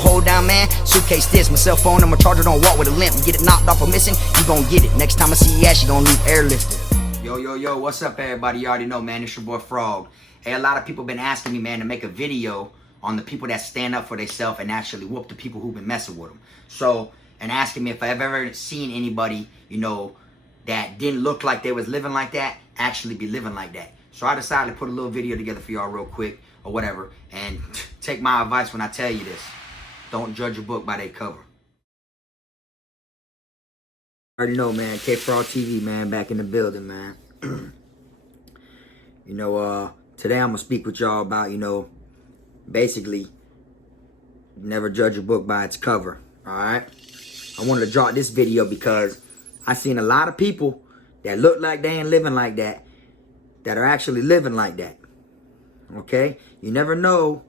Hold down, man, suitcase this, my cell phone and my charger, don't walk with a limp. Get it knocked off or missing, you gon' get it. Next time I see you ass, you gon' leave airlifted. Yo, what's up, everybody? You already know, man, it's your boy Frog. Hey, a lot of people been asking me, man, to make a video on the people that stand up for themselves and actually whoop the people who've been messing with them. So, and asking me if I've ever seen anybody, you know, that didn't look like they was living like that, actually be living like that. So I decided to put a little video together for y'all real quick, or whatever, and take my advice when I tell you this. Don't judge a book by their cover. Already know, man. K-Frog TV, man, back in the building, man. Today I'm going to speak with y'all about, basically, never judge a book by its cover, alright? I wanted to drop this video because I seen a lot of people that look like they ain't living like that are actually living like that, okay? You never know,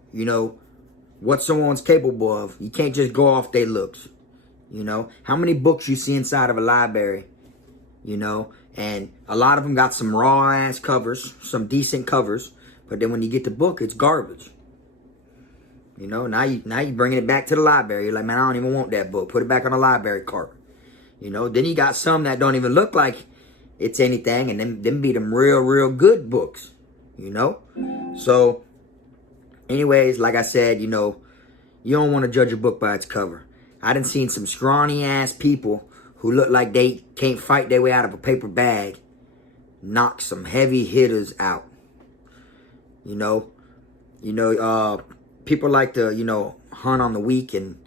what someone's capable of. You can't just go off their looks. How many books you see inside of a library, and a lot of them got some raw ass covers, some decent covers, but then when you get the book, it's garbage. Now you bringing it back to the library. You're like, man, I don't even want that book. Put it back on the library cart. Then you got some that don't even look like it's anything, and them be them real good books. So anyways, like I said, you don't want to judge a book by its cover. I done seen some scrawny ass people who look like they can't fight their way out of a paper bag knock some heavy hitters out. People like to, hunt on the weak and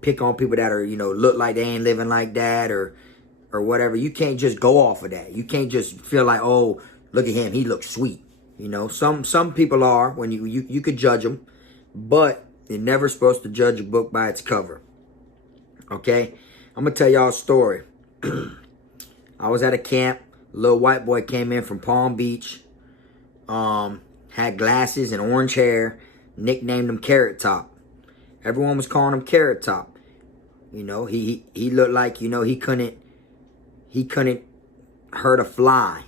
pick on people that are, look like they ain't living like that or whatever. You can't just go off of that. You can't just feel like, oh, look at him, he looks sweet. Some people are, when you could judge them, but you're never supposed to judge a book by its cover. Okay? I'm going to tell y'all a story. I was at a camp. A little white boy came in from Palm Beach. Had glasses and orange hair. Nicknamed him Carrot Top. Everyone was calling him Carrot Top. He looked like, he couldn't hurt a fly.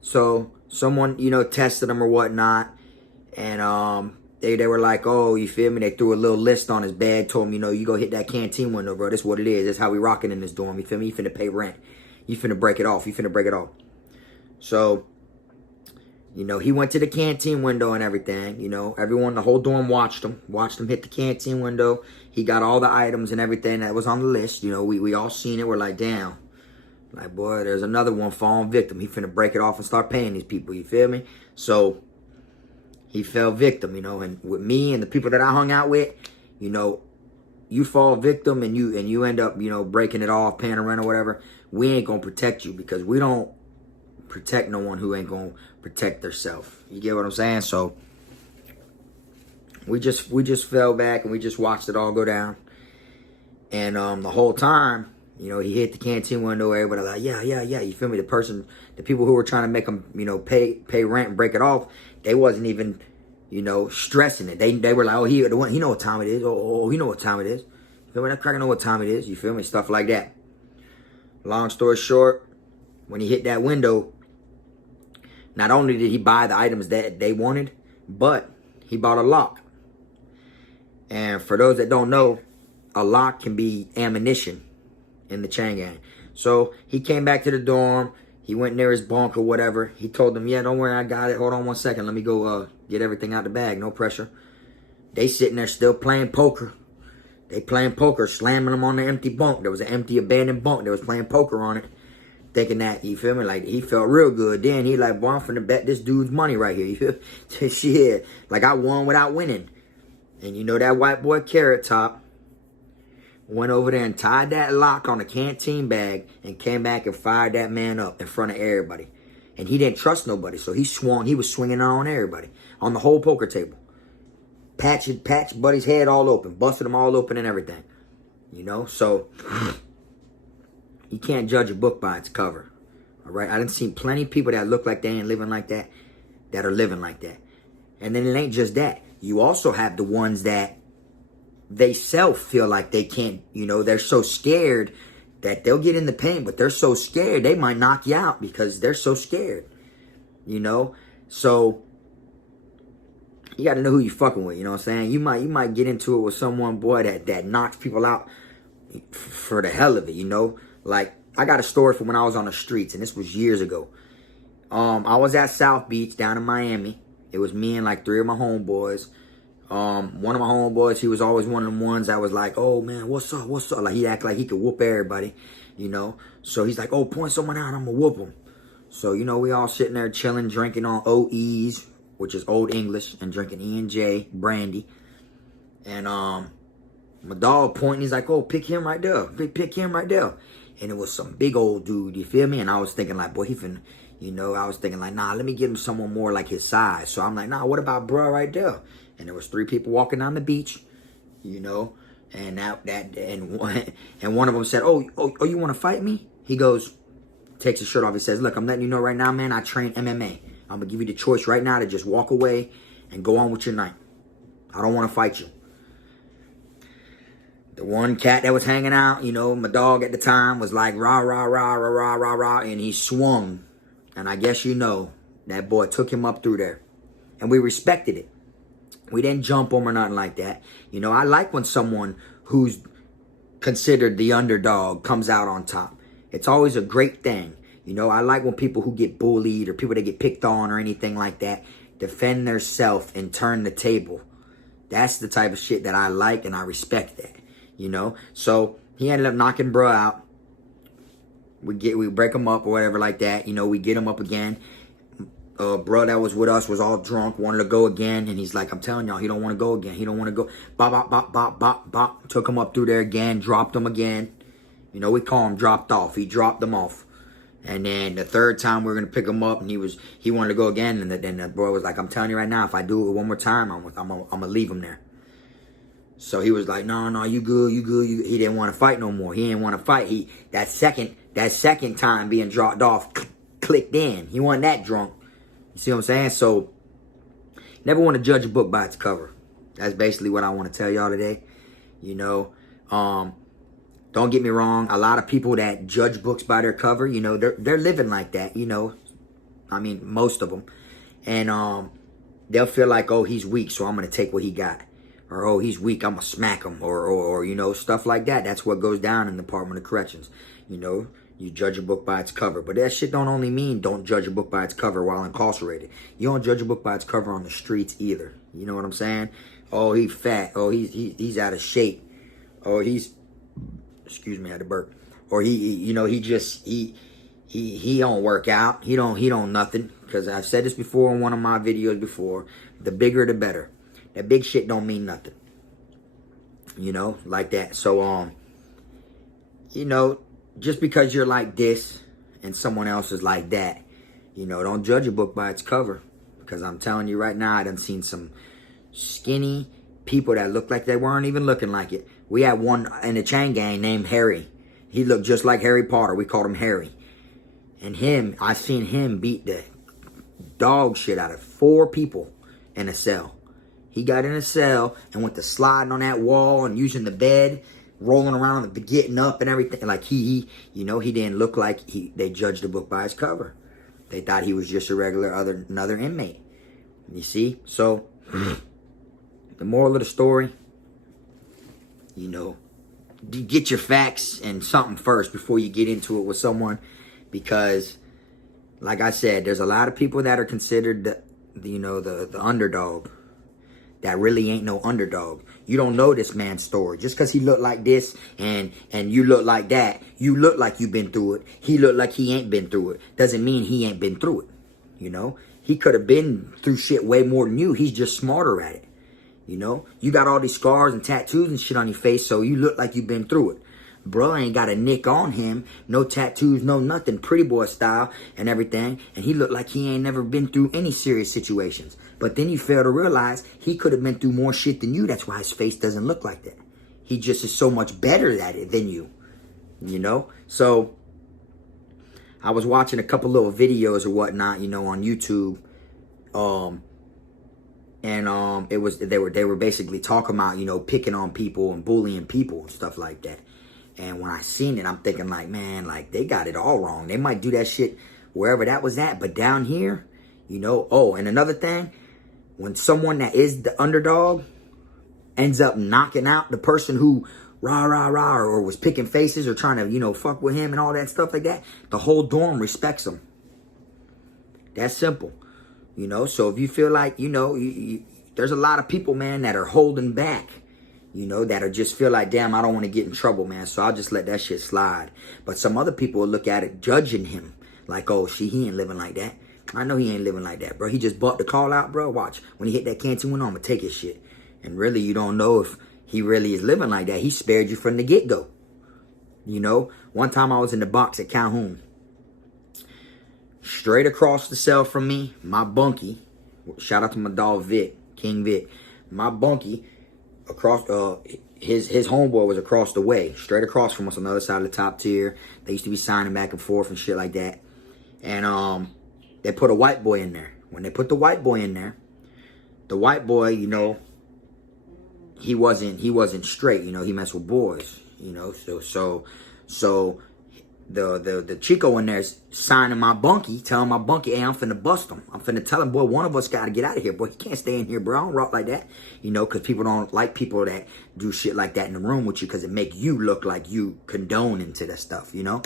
So someone, tested him or whatnot. And they were like, oh, you feel me? They threw a little list on his bed, told him, you go hit that canteen window, bro. That's what it is. That's how we rocking in this dorm. You feel me? You finna pay rent. You finna break it off. You finna break it off. So, he went to the canteen window and everything. Everyone, the whole dorm watched him hit the canteen window. He got all the items and everything that was on the list. We all seen it. We're like, damn. Like, boy, there's another one falling victim. He finna break it off and start paying these people. You feel me? So he fell victim, and with me and the people that I hung out with, you fall victim and you end up, breaking it off, paying a rent or whatever. We ain't gonna protect you because we don't protect no one who ain't gonna protect themselves. You get what I'm saying? So we just fell back and we just watched it all go down. And the whole time, he hit the canteen window. Everybody like, yeah. You feel me? The people who were trying to make him, pay rent and break it off, they wasn't even, stressing it. They were like, oh, he know what time it is. Oh, he know what time it is. You feel me? That cracker know what time it is. You feel me? Stuff like that. Long story short, when he hit that window, not only did he buy the items that they wanted, but he bought a lock. And for those that don't know, a lock can be ammunition in the chain gang. So he came back to the dorm. He went near his bunk or whatever. He told them, yeah, don't worry, I got it. Hold on 1 second. Let me go get everything out the bag. No pressure. They sitting there still playing poker. They playing poker, slamming them on the empty bunk. There was an empty abandoned bunk. They was playing poker on it. Thinking that, you feel me? Like, he felt real good. Then he like, boy, I'm finna bet this dude's money right here. You feel? Shit. Like, I won without winning. And that white boy Carrot Top went over there and tied that lock on a canteen bag and came back and fired that man up in front of everybody. And he didn't trust nobody, so he was swinging on everybody, on the whole poker table. Patched Buddy's head all open, busted him all open and everything. So you can't judge a book by its cover. All right? I done seen plenty of people that look like they ain't living like that are living like that. And then it ain't just that. You also have the ones that they self feel like they can't, they're so scared that they'll get in the pain, but they're so scared they might knock you out because they're so scared. So you got to know who you fucking with. You know what I'm saying? You might get into it with someone, boy, that knocks people out for the hell of it. You know, like I got a story from when I was on the streets, and this was years ago. I was at South Beach down in Miami. It was me and like 3 of my homeboys. One of my homeboys, he was always one of them ones that was like, oh man, what's up? Like he act like he could whoop everybody, you know. So he's like, oh, point someone out, I'm gonna whoop him. So, you know, we all sitting there chilling, drinking on OEs, which is Old English, and drinking E&J brandy. And my dog pointing, he's like, oh, pick him right there. Pick him right there. And it was some big old dude, you feel me? And I was thinking like, boy, he finna, you know, I was thinking like, nah, let me get him someone more like his size. So I'm like, nah, what about bruh right there? And there was 3 people walking down the beach, you know, and one of them said, oh, you want to fight me? He goes, takes his shirt off. He says, look, I'm letting you know right now, man, I train MMA. I'm going to give you the choice right now to just walk away and go on with your night. I don't want to fight you. The one cat that was hanging out, you know, my dog at the time was like, rah, rah, rah, rah, rah, rah, rah, and he swung. And I guess you know, that boy took him up through there. And we respected it. We didn't jump him or nothing like that. You know, I like when someone who's considered the underdog comes out on top. It's always a great thing. You know, I like when people who get bullied or people that get picked on or anything like that defend their self and turn the table. That's the type of shit that I like, and I respect that. You know, so he ended up knocking bruh out. We break him up or whatever like that. You know, we get him up again. Bruh that was with us was all drunk, wanted to go again, and he's like, I'm telling y'all, he don't want to go again. He don't want to go. Bop, bop, bop, bop, bop, bop. Took him up through there again, dropped him again. You know, we call him dropped off. He dropped them off. And then the 3rd time we were going to pick him up, and he wanted to go again, and then the boy was like, I'm telling you right now, if I do it one more time, I'm going to leave him there. So he was like, no, you good. He didn't want to fight no more. He didn't want to fight. That second time being dropped off clicked in. He wasn't that drunk. You see what I'm saying? So, never want to judge a book by its cover. That's basically what I want to tell y'all today. You know, don't get me wrong. A lot of people that judge books by their cover, you know, they're living like that. You know, I mean, most of them, and they'll feel like, oh, he's weak, so I'm gonna take what he got, or oh, he's weak, I'm gonna smack him, or you know, stuff like that. That's what goes down in the Department of Corrections. You know. You judge a book by its cover. But that shit don't only mean don't judge a book by its cover while incarcerated. You don't judge a book by its cover on the streets either. You know what I'm saying? Oh, he's fat. Oh, he's out of shape. Oh, excuse me, I had to burp. Or he don't work out. He don't nothing. Because I've said this before in one of my videos before. The bigger the better. That big shit don't mean nothing. You know, like that. So, you know, just because you're like this and someone else is like that, you know, don't judge a book by its cover. Because I'm telling you right now, I done seen some skinny people that looked like they weren't even looking like it. We had one in the chain gang named Harry. He looked just like Harry Potter. We called him Harry. And I seen him beat the dog shit out of 4 people in a cell. He got in a cell and went to sliding on that wall and using the bed, rolling around and getting up and everything. Like he didn't look like they judged the book by its cover. They thought he was just a regular another inmate. You see? So the moral of the story, you know, get your facts and something first before you get into it with someone, because like I said, there's a lot of people that are considered the underdog that really ain't no underdog. You don't know this man's story. Just because he looked like this and you look like that, you look like you've been through it. He looked like he ain't been through it. Doesn't mean he ain't been through it. You know? He could have been through shit way more than you. He's just smarter at it. You know? You got all these scars and tattoos and shit on your face, so you look like you've been through it. Bro ain't got a nick on him. No tattoos, no nothing. Pretty boy style and everything. And he looked like he ain't never been through any serious situations. But then you fail to realize he could have been through more shit than you. That's why his face doesn't look like that. He just is so much better at it than you. You know? So, I was watching a couple little videos or whatnot, you know, on YouTube. They were basically talking about, you know, picking on people and bullying people and stuff like that. And when I seen it, I'm thinking like, man, like they got it all wrong. They might do that shit wherever that was at, but down here, you know. Oh, and another thing, when someone that is the underdog ends up knocking out the person who rah, rah, rah, or was picking faces or trying to, you know, fuck with him and all that stuff like that, the whole dorm respects him. That's simple. You know, so if you feel like, you know, there's a lot of people, man, that are holding back, you know, that are just feel like, damn, I don't want to get in trouble, man, so I'll just let that shit slide. But some other people will look at it judging him like, oh, he ain't living like that. I know he ain't living like that, bro. He just bought the call out, bro. Watch. When he hit that canteen window, I'm going to take his shit. And really, you don't know if he really is living like that. He spared you from the get-go. You know, one time I was in the box at Calhoun. Straight across the cell from me, my bunkie. Shout out to my dog Vic, King Vic. My bunkie, across, his homeboy was across the way. Straight across from us on the other side of the top tier. They used to be signing back and forth and shit like that. And they put a white boy in there. When they put the white boy in there, the white boy, you know, he wasn't straight, you know, he messed with boys, you know, so the Chico in there's signing my bunkie, telling my bunkie, hey, I'm finna bust him. I'm finna tell him, boy, one of us gotta get out of here, boy. He can't stay in here, bro. I don't rock like that, you know, because people don't like people that do shit like that in the room with you, because it make you look like you condone into that stuff, you know.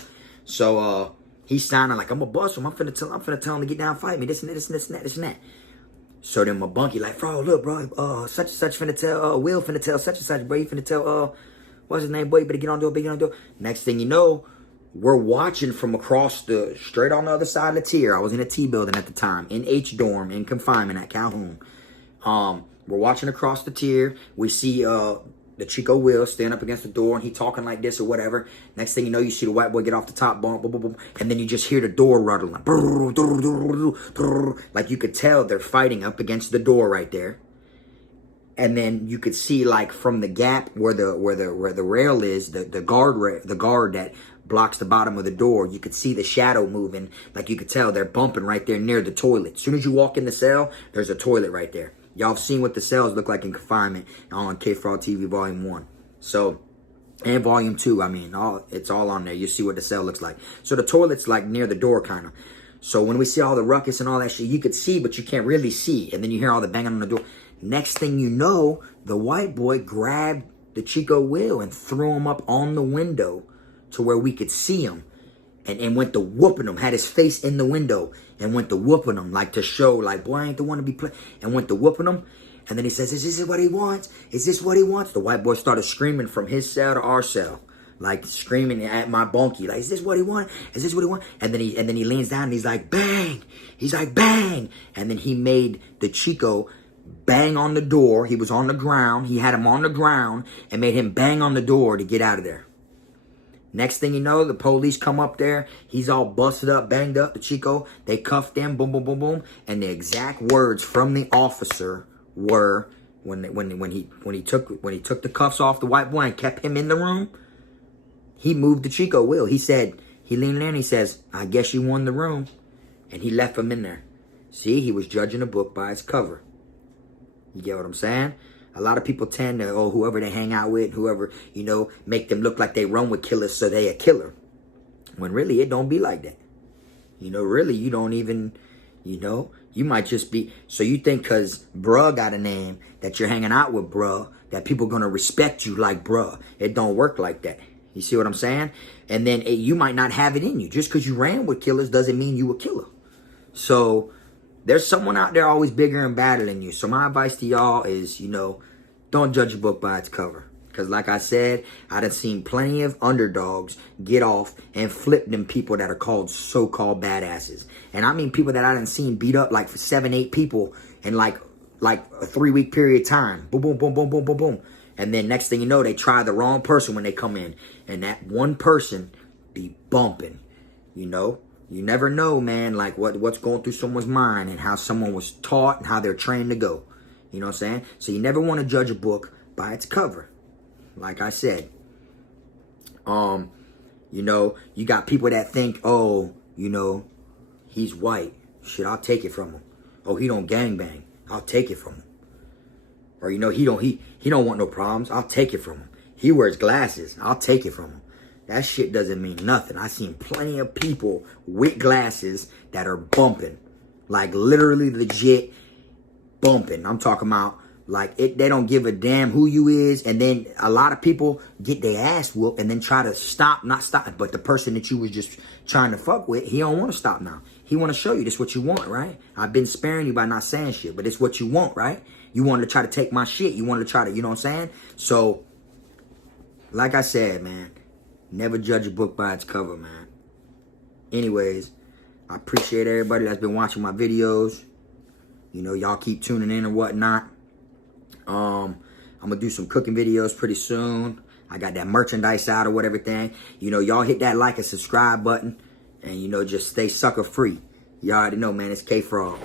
So he's signing like, I'm gonna bust him. I'm finna tell him to get down, fight me. This and that. So then my bunkie like, bro, look, bro, such and such finna tell, Will finna tell such and such, bro. You finna tell, what's his name, boy? You better get on the door, Next thing you know, we're watching from across straight on the other side of the tier. I was in a T building at the time, in H dorm, in confinement at Calhoun. We're watching across the tier. We see, the Chico Will stand up against the door and he talking like this or whatever. Next thing you know, you see the white boy get off the top bunk, boom, boom, boom, and then you just hear the door rattling. Like you could tell they're fighting up against the door right there. And then you could see like from the gap where the rail is, the guard that blocks the bottom of the door, you could see the shadow moving. Like you could tell they're bumping right there near the toilet. As soon as you walk in the cell, there's a toilet right there. Y'all have seen what the cells look like in confinement on K-Fraud TV Volume 1. So, and Volume 2, I mean, it's all on there. You see what the cell looks like. So the toilet's like near the door kind of. So when we see all the ruckus and all that shit, you could see, but you can't really see. And then you hear all the banging on the door. Next thing you know, the white boy grabbed the Chico Will and threw him up on the window to where we could see him. And went to whooping him, had his face in the window, and went to whooping him, like to show, like, boy, I ain't the one to be playing. And went to whooping him. And then he says, is this what he wants? Is this what he wants? The white boy started screaming from his cell to our cell. Like, screaming at my bunkie. Like, is this what he want? Is this what he want? And then he leans down and he's like, bang! He's like, bang! And then he made the Chico bang on the door. He was on the ground. He had him on the ground and made him bang on the door to get out of there. Next thing you know, the police come up there. He's all busted up, banged up, the Chico. They cuffed him, boom, boom, boom, boom. And the exact words from the officer were, when he took the cuffs off the white boy and kept him in the room, he moved the Chico Will. He said, he leaned in and he says, I guess you won the room. And he left him in there. See, he was judging a book by its cover. You get what I'm saying? A lot of people tend to, whoever they hang out with, whoever, you know, make them look like they run with killers, so they a killer. When really, it don't be like that. You know, really, you don't even, you know, you might just be, so you think because bruh got a name, that you're hanging out with bruh, that people going to respect you like bruh. It don't work like that. You see what I'm saying? And then you might not have it in you. Just because you ran with killers doesn't mean you a killer. So there's someone out there always bigger and badder than you. So my advice to y'all is, you know, don't judge a book by its cover. Because like I said, I done seen plenty of underdogs get off and flip them people that are called so-called badasses. And I mean people that I done seen beat up like for 7, 8 people in like a 3-week period of time. Boom, boom, boom, boom, boom, boom, boom. And then next thing you know, they try the wrong person when they come in. And that one person be bumping, you know. You never know, man, like what's going through someone's mind and how someone was taught and how they're trained to go. You know what I'm saying? So you never want to judge a book by its cover. Like I said. You know, you got people that think, oh, you know, he's white. Shit, I'll take it from him. Oh, he don't gangbang. I'll take it from him. Or, you know, he don't want no problems. I'll take it from him. He wears glasses. I'll take it from him. That shit doesn't mean nothing. I've seen plenty of people with glasses that are bumping. Like literally legit. bumping. I'm talking about like they don't give a damn who you is, and then a lot of people get their ass whooped and then try to not stop. But the person that you was just trying to fuck with, he don't want to stop now. He want to show you this what you want, right? I've been sparing you by not saying shit, but it's what you want, right? You wanted to try to take my shit. You wanted to try to, you know what I'm saying? So, like I said, man, never judge a book by its cover, man. Anyways, I appreciate everybody that's been watching my videos. You know, y'all keep tuning in and whatnot. I'm gonna do some cooking videos pretty soon. I got that merchandise out or whatever thing. You know, y'all hit that like and subscribe button. And, you know, just stay sucker free. You already know, man, it's K-Frog.